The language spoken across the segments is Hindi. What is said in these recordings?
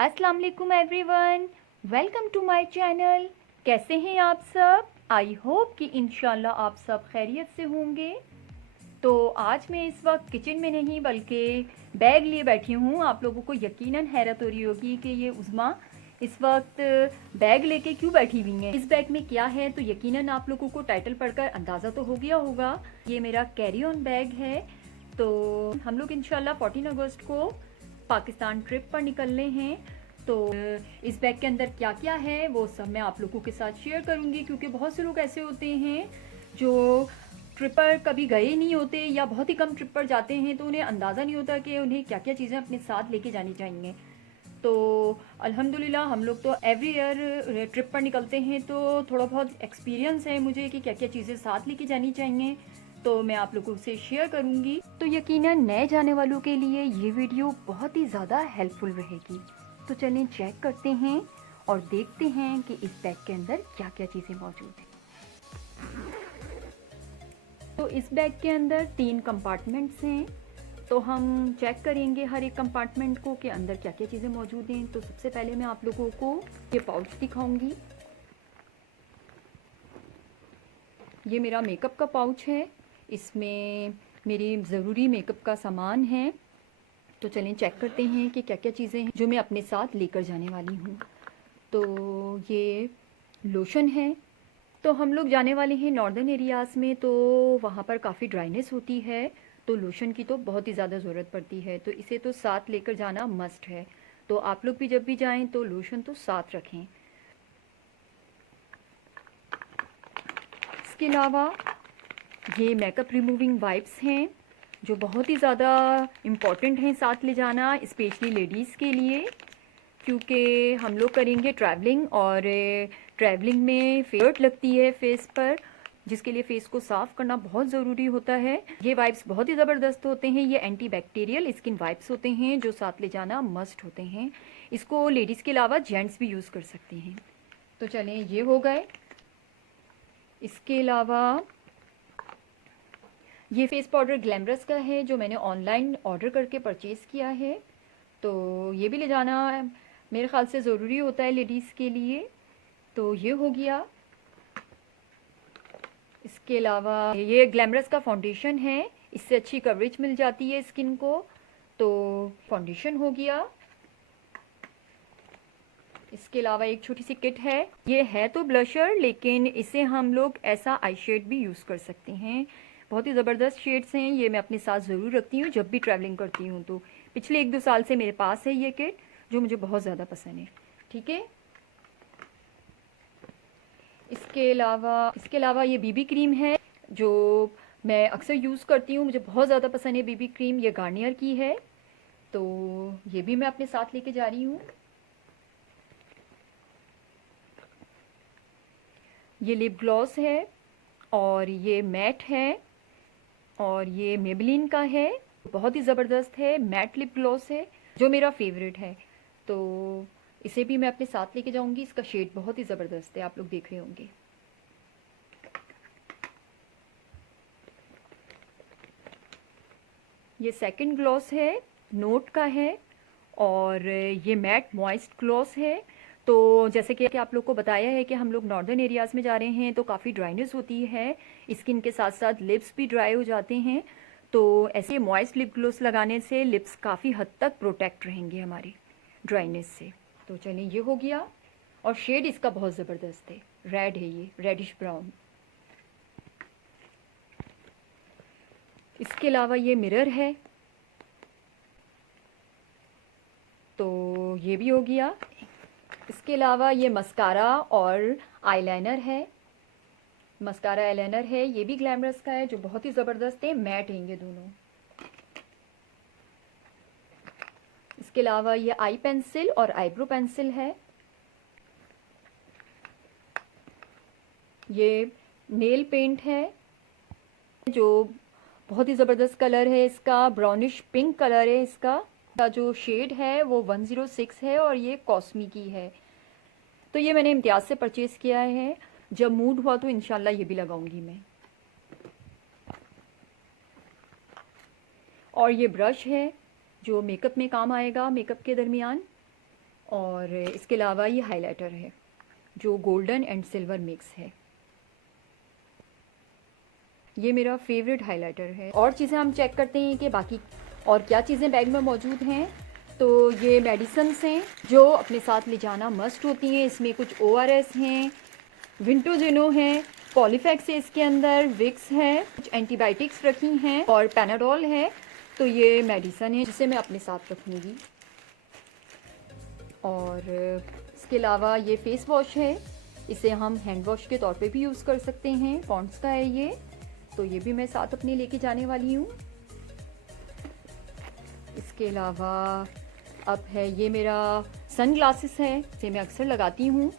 अस्सलाम वालेकुम everyone, welcome to my channel. कैसे हैं आप सब? आई होप कि इंशाल्लाह आप सब खैरियत से होंगे। तो आज मैं इस वक्त किचन में नहीं बल्कि बैग लिए बैठी हूँ। आप लोगों को यकीनन हैरत हो रही होगी कि ये उज़्मा इस वक्त बैग लेके क्यों बैठी हुई है। इस बैग में क्या है तो यकीनन आप लोगों को टाइटल पढ़कर अंदाज़ा तो हो गया होगा। ये मेरा कैरी ऑन बैग है। तो हम लोग इंशाल्लाह 14 अगस्त को पाकिस्तान ट्रिप पर निकलने हैं। तो इस बैग के अंदर क्या क्या है वो सब मैं आप लोगों के साथ शेयर करूंगी, क्योंकि बहुत से लोग ऐसे होते हैं जो ट्रिप पर कभी गए नहीं होते या बहुत ही कम ट्रिप पर जाते हैं, तो उन्हें अंदाज़ा नहीं होता कि उन्हें क्या क्या चीज़ें अपने साथ लेके जानी चाहिए। तो अल्हम्दुलिल्लाह हम लोग तो एवरी ईयर ट्रिप पर निकलते हैं, तो थोड़ा बहुत एक्सपीरियंस है मुझे कि क्या क्या चीज़ें साथ लेके जानी चाहिए। तो मैं आप लोगों से शेयर करूंगी। तो यकीनन नए जाने वालों के लिए ये वीडियो बहुत ही ज़्यादा हेल्पफुल रहेगी। तो चलिए चेक करते हैं और देखते हैं कि इस बैग के अंदर क्या क्या चीज़ें मौजूद हैं। तो इस बैग के अंदर 3 कंपार्टमेंट्स हैं। तो हम चेक करेंगे हर एक कंपार्टमेंट को कि अंदर क्या क्या चीज़ें मौजूद हैं। तो सबसे पहले मैं आप लोगों को ये पाउच दिखाऊंगी। ये मेरा मेकअप का पाउच है, इसमें मेरी ज़रूरी मेकअप का सामान है। तो चलें चेक करते हैं कि क्या क्या चीज़ें हैं जो मैं अपने साथ लेकर जाने वाली हूँ। तो ये लोशन है। तो हम लोग जाने वाले हैं नॉर्दर्न एरियाज़ में, तो वहाँ पर काफ़ी ड्राइनेस होती है, तो लोशन की तो बहुत ही ज़्यादा ज़रूरत पड़ती है। तो इसे तो साथ लेकर जाना मस्ट है। तो आप लोग भी जब भी जाएं तो लोशन तो साथ रखें। इसके अलावा ये मेकअप रिमूविंग वाइप्स हैं जो बहुत ही ज़्यादा इम्पॉर्टेंट हैं साथ ले जाना, स्पेशली लेडीज़ के लिए, क्योंकि हम लोग करेंगे ट्रैवलिंग और ट्रैवलिंग में फेट लगती है फेस पर, जिसके लिए फ़ेस को साफ़ करना बहुत ज़रूरी होता है। ये वाइप्स बहुत ही ज़बरदस्त होते हैं। ये एंटी बैक्टीरियल स्किन वाइप्स होते हैं जो साथ ले जाना मस्ट होते हैं। इसको लेडीज़ के अलावा जेंट्स भी यूज़ कर सकते हैं। तो चलें ये हो गए। इसके अलावा ये फेस पाउडर ग्लैमरस का है जो मैंने ऑनलाइन ऑर्डर करके परचेज़ किया है। तो ये भी ले जाना मेरे ख़्याल से ज़रूरी होता है लेडीज़ के लिए। तो ये हो गया। इसके अलावा ये ग्लैमरस का फाउंडेशन है, इससे अच्छी कवरेज मिल जाती है स्किन को। तो फाउंडेशन हो गया। इसके अलावा एक छोटी सी किट है। ये है तो ब्लशर, लेकिन इसे हम लोग ऐसा आई शेड भी यूज़ कर सकते हैं। बहुत ही ज़बरदस्त शेड्स हैं। ये मैं अपने साथ ज़रूर रखती हूँ जब भी ट्रैवलिंग करती हूँ। तो पिछले 1-2 साल से मेरे पास है ये किट, जो मुझे बहुत ज़्यादा पसंद है। ठीक है। इसके अलावा ये बीबी क्रीम है जो मैं अक्सर यूज़ करती हूँ, मुझे बहुत ज़्यादा पसंद है बीबी क्रीम। ये गार्नियर की है, तो ये भी मैं अपने साथ लेके जा रही हूँ। ये लिप ग्लॉस है और ये मैट है और ये मेबलिन का है। बहुत ही ज़बरदस्त है, मैट लिप ग्लॉस है जो मेरा फेवरेट है। तो इसे भी मैं अपने साथ लेके जाऊंगी। इसका शेड बहुत ही ज़बरदस्त है, आप लोग देख रहे होंगे। ये सेकंड ग्लॉस है, नोट का है, और ये मैट मॉइस्ट ग्लॉस है। तो जैसे कि आप लोग को बताया है कि हम लोग नॉर्दर्न एरियाज़ में जा रहे हैं, तो काफ़ी ड्राइनेस होती है स्किन के साथ साथ लिप्स भी ड्राई हो जाते हैं। तो ऐसे मॉइस्ट लिप ग्लॉस लगाने से लिप्स काफ़ी हद तक प्रोटेक्ट रहेंगे हमारे ड्राइनेस से। तो चलिए ये हो गया। और शेड इसका बहुत ज़बरदस्त है, रेड है, ये रेडिश ब्राउन। इसके अलावा ये मिरर है, तो ये भी हो गया। इसके अलावा ये मस्कारा और आईलाइनर है। मस्कारा आईलाइनर है, ये भी ग्लैमरस का है, जो बहुत ही ज़बरदस्त है, मैट हैं ये दोनों। इसके अलावा ये आई पेंसिल और आईब्रो पेंसिल है। ये नेल पेंट है जो बहुत ही ज़बरदस्त कलर है इसका, ब्राउनिश पिंक कलर है इसका। जो शेड है वो 106 है और ये कॉस्मी की है। तो ये मैंने इम्तियाज़ से परचेज़ किया है, जब मूड हुआ तो इंशाल्लाह ये भी लगाऊंगी मैं। और ये ब्रश है जो मेकअप में काम आएगा, मेकअप के दरमियान। और इसके अलावा ये हाइलाइटर है जो गोल्डन एंड सिल्वर मिक्स है। ये मेरा फेवरेट हाइलाइटर है। और चीज़ें हम चेक करते हैं कि बाकी और क्या चीज़ें बैग में मौजूद हैं। तो ये मेडिसिन्स हैं जो अपने साथ ले जाना मस्ट होती हैं। इसमें कुछ ORS हैं, विंटोजिनो है, पॉलीफैक्स है, इसके अंदर विक्स है, कुछ एंटीबायोटिक्स रखी हैं और पैनाडोल है। तो ये मेडिसन है जिसे मैं अपने साथ रखूँगी। और इसके अलावा ये फेस वॉश है, इसे हम हैंड वॉश के तौर पे भी यूज़ कर सकते हैं। पॉन्ड्स का है ये, तो ये भी मैं साथ अपने लेके जाने वाली हूँ। इसके अलावा अब है ये मेरा सन ग्लासेस है, इसे मैं अक्सर लगाती हूँ,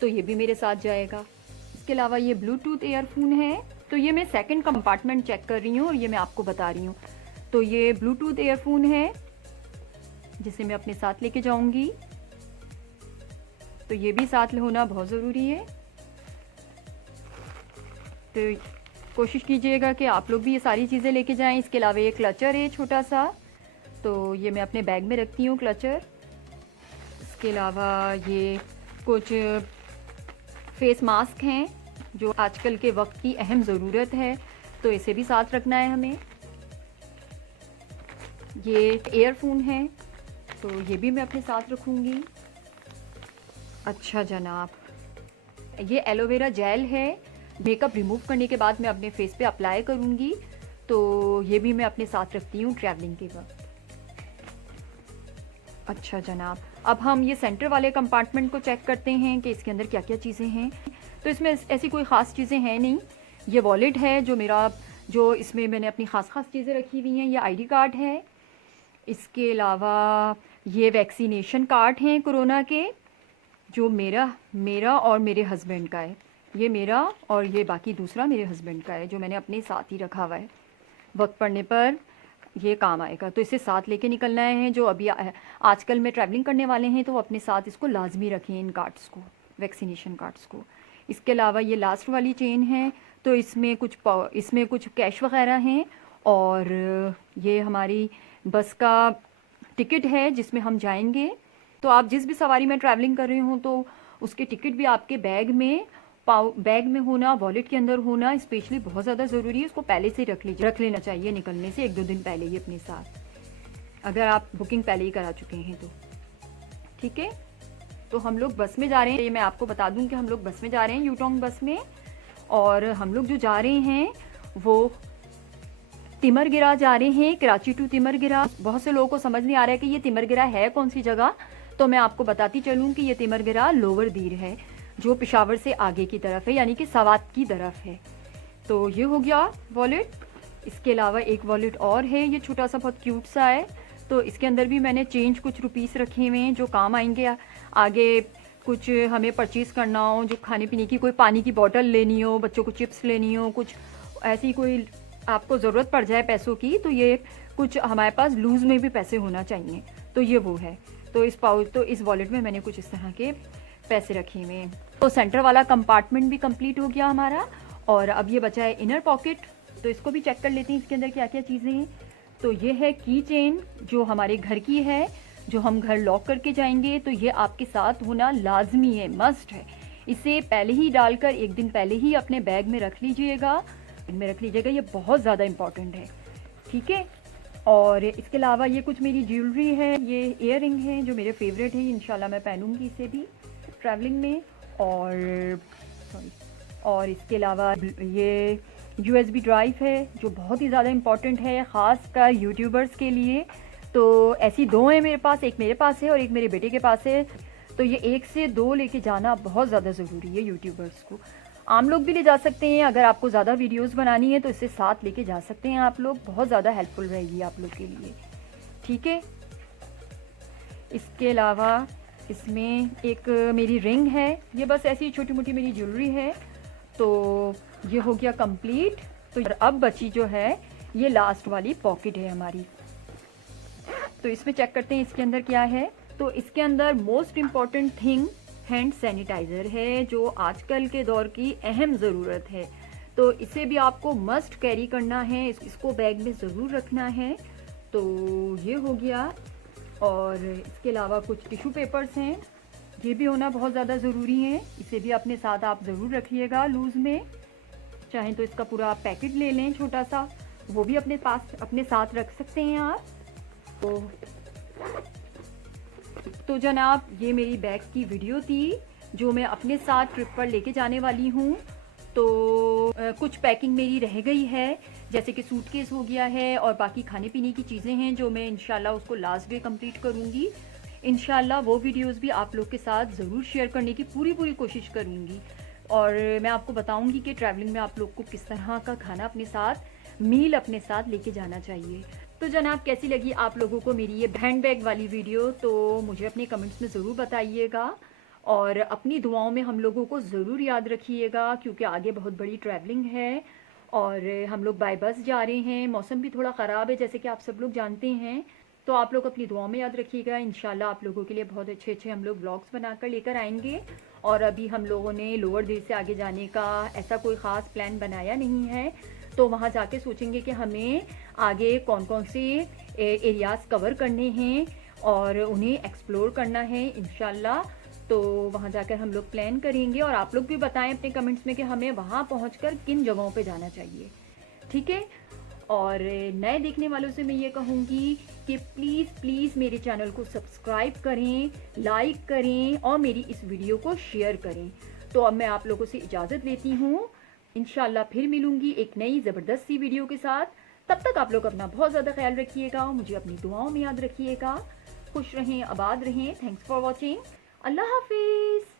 तो ये भी मेरे साथ जाएगा। इसके अलावा ये ब्लूटूथ ईयरफोन है, तो ये मैं सेकंड कंपार्टमेंट चेक कर रही हूँ और ये मैं आपको बता रही हूँ। तो ये ब्लूटूथ ईयरफोन है जिसे मैं अपने साथ लेके जाऊँगी, तो ये भी साथ होना बहुत ज़रूरी है। तो कोशिश कीजिएगा कि आप लोग भी ये सारी चीज़ें लेके जाएं। इसके अलावा ये क्लचर है छोटा सा, तो ये मैं अपने बैग में रखती हूँ क्लचर। इसके अलावा ये कुछ फेस मास्क हैं जो आजकल के वक्त की अहम ज़रूरत है, तो इसे भी साथ रखना है हमें। ये ईयरफोन है, तो ये भी मैं अपने साथ रखूँगी। अच्छा जनाब, ये एलोवेरा जेल है, मेकअप रिमूव करने के बाद मैं अपने फेस पे अप्लाई करूँगी, तो ये भी मैं अपने साथ रखती हूँ ट्रैवलिंग के वक्त। अच्छा जनाब, अब हम ये सेंटर वाले कंपार्टमेंट को चेक करते हैं कि इसके अंदर क्या क्या चीज़ें हैं। तो इसमें ऐसी कोई ख़ास चीज़ें हैं नहीं। ये वॉलेट है जो इसमें मैंने अपनी ख़ास चीज़ें रखी हुई हैं। ये ID कार्ड है। इसके अलावा ये वैक्सीनेशन कार्ड हैं कोरोना के, जो मेरा और मेरे हस्बैंड का है। ये मेरा और ये बाकी दूसरा मेरे हस्बैंड का है, जो मैंने अपने साथ ही रखा हुआ है, वक्त पड़ने पर ये काम आएगा। तो इसे साथ लेके निकलना है। जो अभी आजकल में ट्रैवलिंग करने वाले हैं तो वो अपने साथ इसको लाजमी रखें, इन कार्ड्स को, वैक्सीनेशन कार्ड्स को। इसके अलावा ये लास्ट वाली चेन है, तो इसमें कुछ कैश वगैरह हैं। और ये हमारी बस का टिकट है जिसमें हम जाएंगे। तो आप जिस भी सवारी में ट्रैवलिंग कर रहे हो तो उसके टिकट भी आपके बैग में होना, वॉलेट के अंदर होना स्पेशली बहुत ज़्यादा ज़रूरी है। उसको पहले से रख लेना चाहिए, निकलने से 1-2 दिन पहले ही अपने साथ, अगर आप बुकिंग पहले ही करा चुके हैं तो। ठीक है, तो हम लोग बस में जा रहे हैं। ये मैं आपको बता दूं कि हम लोग बस में जा रहे हैं, यूटोंग बस में। और हम लोग जो जा रहे हैं वो तिमरगिरा जा रहे हैं, कराची टू तिमरगिरा। बहुत से लोगों को समझ नहीं आ रहा है कि ये तिमरगिरा है कौन सी जगह, तो मैं आपको बताती चलूँ कि ये तिमरगिरा लोअर दीर है, जो पेशावर से आगे की तरफ है, यानी कि सवात की तरफ है। तो ये हो गया वॉलेट। इसके अलावा एक वॉलेट और है, ये छोटा सा बहुत क्यूट सा है। तो इसके अंदर भी मैंने चेंज कुछ रुपीस रखे हुए हैं जो काम आएंगे आगे। कुछ हमें परचेज़ करना हो, जो खाने पीने की, कोई पानी की बोतल लेनी हो, बच्चों को चिप्स लेनी हो, कुछ ऐसी कोई आपको ज़रूरत पड़ जाए पैसों की, तो ये कुछ हमारे पास लूज़ में भी पैसे होना चाहिए, तो ये वो है। तो इस वॉलेट में मैंने कुछ इस तरह के पैसे रखे हुए हैं। तो सेंटर वाला कंपार्टमेंट भी कंप्लीट हो गया हमारा। और अब ये बचा है इनर पॉकेट, तो इसको भी चेक कर लेते हैं इसके अंदर क्या क्या चीज़ें हैं। तो ये है की चेन, जो हमारे घर की है, जो हम घर लॉक करके जाएंगे, तो ये आपके साथ होना लाजमी है, मस्ट है। इसे पहले ही डालकर 1 दिन पहले ही अपने बैग में रख लीजिएगा, ये बहुत ज़्यादा इम्पॉर्टेंट है। ठीक है, और इसके अलावा ये कुछ मेरी ज्वेलरी है, ये ईयर रिंग है जो मेरे फेवरेट है, इंशाल्लाह मैं पहनूंगी इसे भी ट्रैवलिंग में। और इसके अलावा ये USB ड्राइव है जो बहुत ही ज़्यादा इम्पॉर्टेंट है, ख़ासकर यूट्यूबर्स के लिए। तो ऐसी 2 हैं मेरे पास, एक मेरे पास है और एक मेरे बेटे के पास है। तो ये 1 से 2 लेके जाना बहुत ज़्यादा ज़रूरी है यूट्यूबर्स को। आम लोग भी ले जा सकते हैं, अगर आपको ज़्यादा वीडियोस बनानी है तो इसे साथ लेके जा सकते हैं आप लोग, बहुत ज़्यादा हेल्पफुल रहेगी आप लोग के लिए। ठीक है, इसके अलावा इसमें एक मेरी रिंग है, ये बस ऐसी छोटी मोटी मेरी ज्वेलरी है। तो ये हो गया कंप्लीट। तो अब बची जो है ये लास्ट वाली पॉकेट है हमारी। तो इसमें चेक करते हैं इसके अंदर क्या है। तो इसके अंदर most important thing hand sanitiser है, जो आजकल के दौर की अहम ज़रूरत है। तो इसे भी आपको मस्ट कैरी करना है, इसको बैग में ज़रूर रखना है। तो ये हो गया और इसके अलावा कुछ टिश्यू पेपर्स हैं, ये भी होना बहुत ज़्यादा ज़रूरी है। इसे भी अपने साथ आप ज़रूर रखिएगा लूज़ में। चाहें तो इसका पूरा पैकेट ले लें छोटा सा, वो भी अपने पास अपने साथ रख सकते हैं आप। तो जनाब, ये मेरी बैग की वीडियो थी जो मैं अपने साथ ट्रिप पर लेके जाने वाली हूँ। तो कुछ पैकिंग मेरी रह गई है, जैसे कि सूटकेस हो गया है और बाकी खाने पीने की चीज़ें हैं जो मैं इंशाल्लाह उसको लास्ट डे कंप्लीट करूँगी। इंशाल्लाह वो वीडियोस भी आप लोग के साथ ज़रूर शेयर करने की पूरी कोशिश करूँगी। और मैं आपको बताऊँगी कि ट्रैवलिंग में आप लोग को किस तरह का खाना अपने साथ, मील अपने साथ लेके जाना चाहिए। तो जनाब, कैसी लगी आप लोगों को मेरी ये हैंड बैग वाली वीडियो, तो मुझे अपने कमेंट्स में ज़रूर बताइएगा। और अपनी दुआओं में हम लोगों को ज़रूर याद रखिएगा, क्योंकि आगे बहुत बड़ी ट्रैवलिंग है और हम लोग बाय बस जा रहे हैं। मौसम भी थोड़ा ख़राब है जैसे कि आप सब लोग जानते हैं। तो आप लोग अपनी दुआओं में याद रखिएगा। इंशाल्लाह आप लोगों के लिए बहुत अच्छे हम लोग ब्लॉग्स बनाकर लेकर आएंगे। और अभी हम लोगों ने लोअर दिल से आगे जाने का ऐसा कोई ख़ास प्लान बनाया नहीं है, तो वहाँ जाके सोचेंगे कि हमें आगे कौन कौन से एरियाज़ कवर करने हैं और उन्हें एक्सप्लोर करना है इंशाल्लाह। तो वहाँ जाकर हम लोग प्लान करेंगे और आप लोग भी बताएं अपने कमेंट्स में कि हमें वहाँ पहुँचकर किन जगहों पे जाना चाहिए, ठीक है। और नए देखने वालों से मैं ये कहूँगी कि प्लीज़ मेरे चैनल को सब्सक्राइब करें, लाइक करें और मेरी इस वीडियो को शेयर करें। तो अब मैं आप लोगों से इजाज़त लेती हूँ। इंशाल्लाह फिर मिलूँगी एक नई ज़बरदस्त सी वीडियो के साथ। तब तक आप लोग अपना बहुत ज़्यादा ख्याल रखिएगा, मुझे अपनी दुआओं में याद रखिएगा। खुश रहें, आबाद रहें। Thanks for watching. अल्लाह हाफिज़।